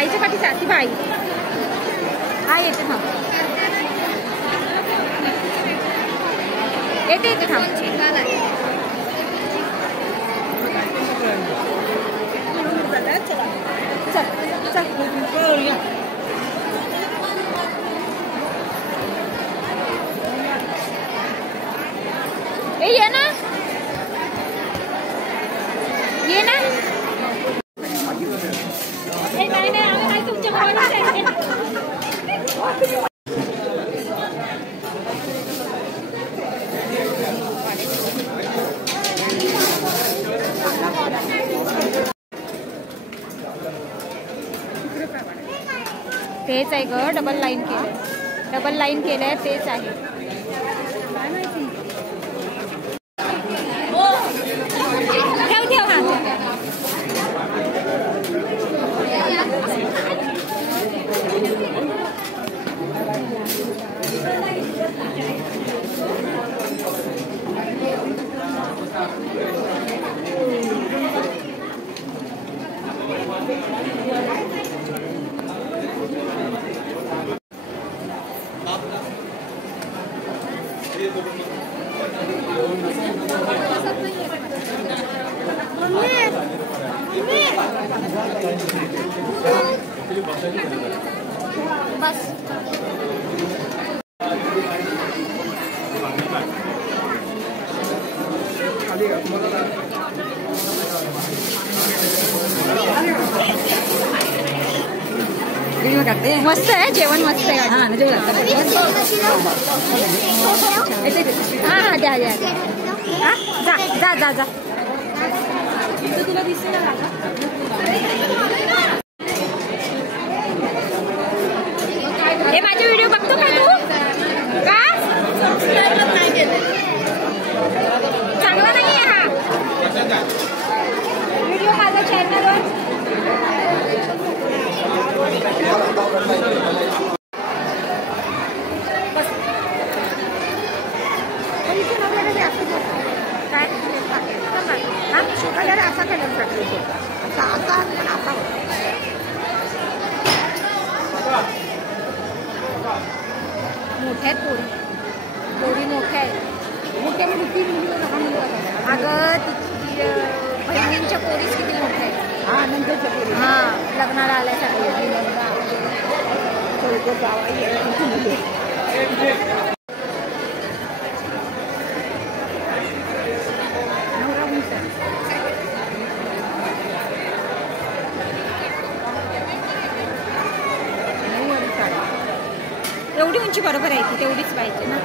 आईच्या पाठीचा ती बाई हा येते थांब येते थांब ये ना तेच आहे ग डबल लाईन केलंय तेच आहे ठेव बस मस्त आहे जेवण मस्त आहे हा द्या जा तुला दिसते ना हे माझे व्हिडिओ बघतो का तू का चांगला नाही आहे हा व्हिडिओ माझ्या चॅनलवर काय असा कलर मोठ्या आहेत पोरी मोठ्या आहेत अगं तिची बहिणींच्या पोरीच किती मोठ्या आहेत हा नंतरच्या पोरी हा लग्नाला आल्यासारखे एवढी उंची बरोबर आहे ती तेवढीच पाहिजे ना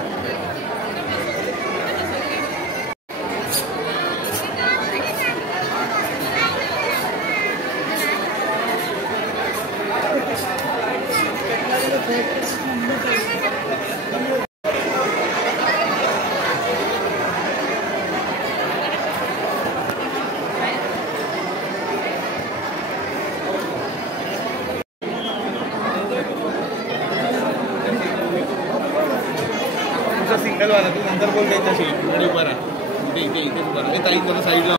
नंतर बोल त्याच्याशी आणि उभा राहा. इथे उभा राहा. ताई मला साईडला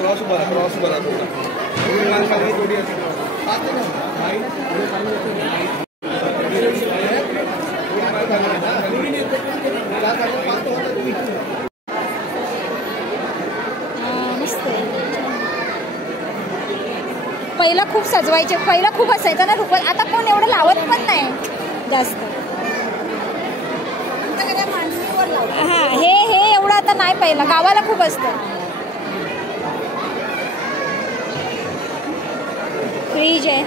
क्रॉस उभा राहा. क्रॉस उभा राहा. थोडी पहिला खूप सजवायचे, पहिला खूप असायचं ना रुपये. आता कोण एवढं लावत पण नाही जास्त. हा हे एवढं आता नाही. पहिला गावाला खूप असतं. फ्रीज आहे.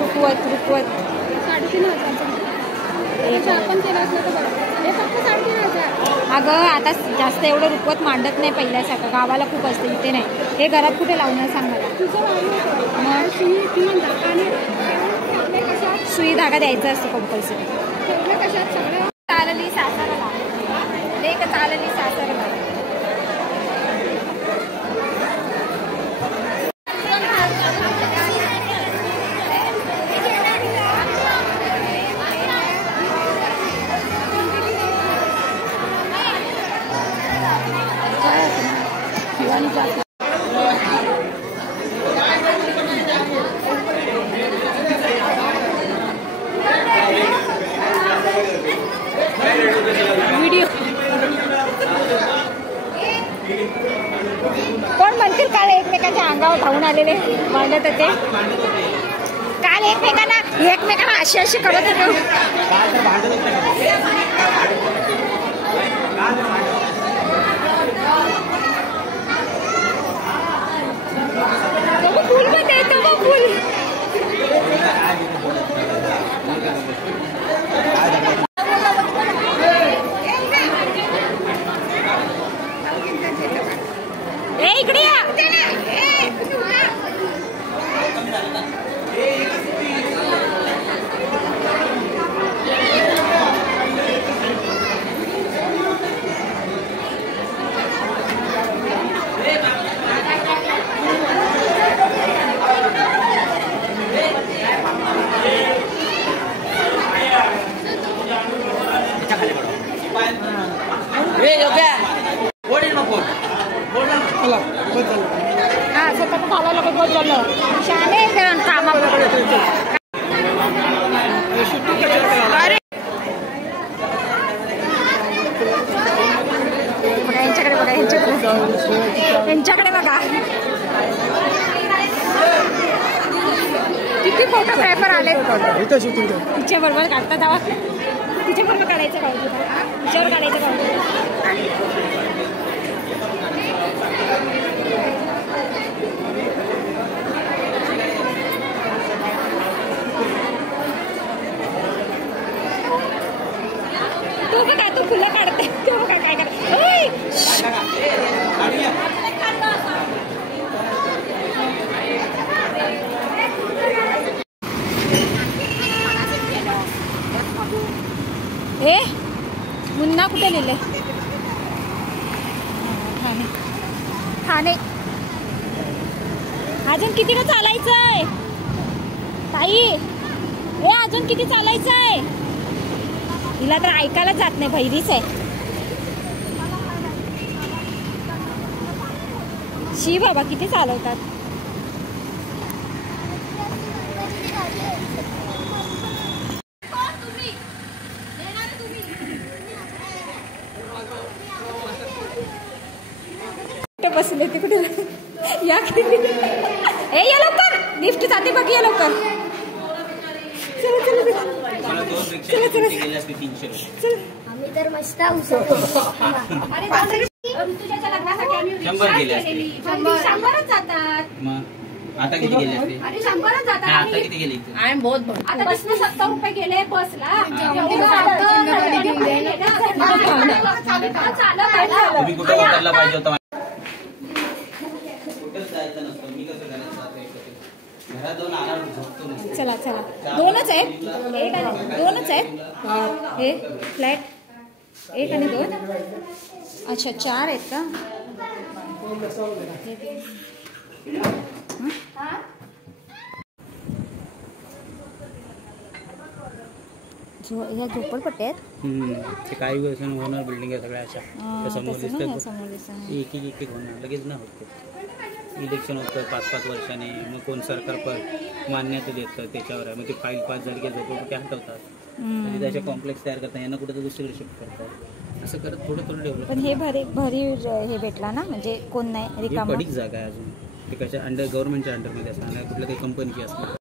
रुकवत 3,500 आपण केलं असलं तर बरं. हे फक्त 3,500. अगं आता जास्त एवढं रुकवत मांडत नाही पहिल्यासारखं. गावाला खूप असतं, इथे नाही. हे घरात कुठे लावणार सांग मला. सुई धागा द्यायचा असतो कंपल्सरी. कशात सगळं चालली सासराला. लेक चालली सासराला. व्हिडिओ कोण म्हणतील काल एकमेकांच्या अंगावर धावून आलेले भांडत होते. काल एकमेकांना अशी करत होते. फुल पण येतो मग फुल. इकडे या. स्वतः घालायला काही बोल झालं. शाळे कामाबरोबर यांच्याकडे बघा. यांच्याकडे बघा किती फोटोग्राफर आले. तिच्या बरोबर काढतात. जावा तिच्या बरोबर काढायचं का? तिच्यावर काढायचं का? तू बघा तू फुलं काढते. तू बघा काय कर. मुन्ना कुठे नेले? ठाणे. अजून कितीला चालायचंय ताई? अजून किती चालायचंय? हिला तर ऐकायला जात नाही. भैरीच आहे. शी बाबा किती चालवतात. बसले ते कुठे या लवकर. लिफ्ट जाते बघ. या लवकर. चला चला चला चला. आम्ही तर मस्त ऋतुजाच्या लग्नासाठी 100च जातात. आता किती गेले असते? अरे 100च जातात. आता किती गेले? आता बसने 70 रुपये गेले बसला. तुम्ही कुठं उतरला पाहिजे होता? कुठंच जायचं नसतं. मी कसं घरात ह्या दोन आराम झोपतो नुसतं. चला चला, दोनच आहेत, एक आणि दोनच आहेत हे फ्लॅट, एक आणि दोन. अच्छा 4 आहेत का? ह्या झोपडपट्ट्या आहेत. ते काही वर्षांनी होणार बिल्डिंग आहे सगळ्या अशा त्या समोर तसं नाही, दिसतात समोर दिसतं. एक एक होणार लगेच नाही होत. इलेक्शन होतं 5-5 वर्षाने, मग कोण सरकार पण मान्यता देतं त्याच्यावर आहे. मग ते फाईल पास झाली की झोपडपट्टी हटवतात म्हणजे त्याचे कॉम्प्लेक्स तयार करतात, यांना कुठं तर दुसरीकडे शिफ्ट करतात. असं करत थोडं डेव्हलप. पण हे भरी हे भेटला ना, म्हणजे कोण नाही ही रिकामं. पडीक जागा आहे अजून. ते कशा अंडर गव्हर्नमेंटच्या अंडरमध्ये असणार, कुठल्या काही कंपनीची असणार.